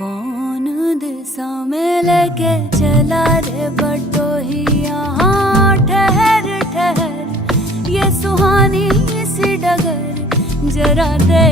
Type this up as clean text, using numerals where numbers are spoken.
कौन दिशा में लेके चला रे बड्डो ही यहाँ ठहर ठहर, ये सुहानी सी डगर जरा दे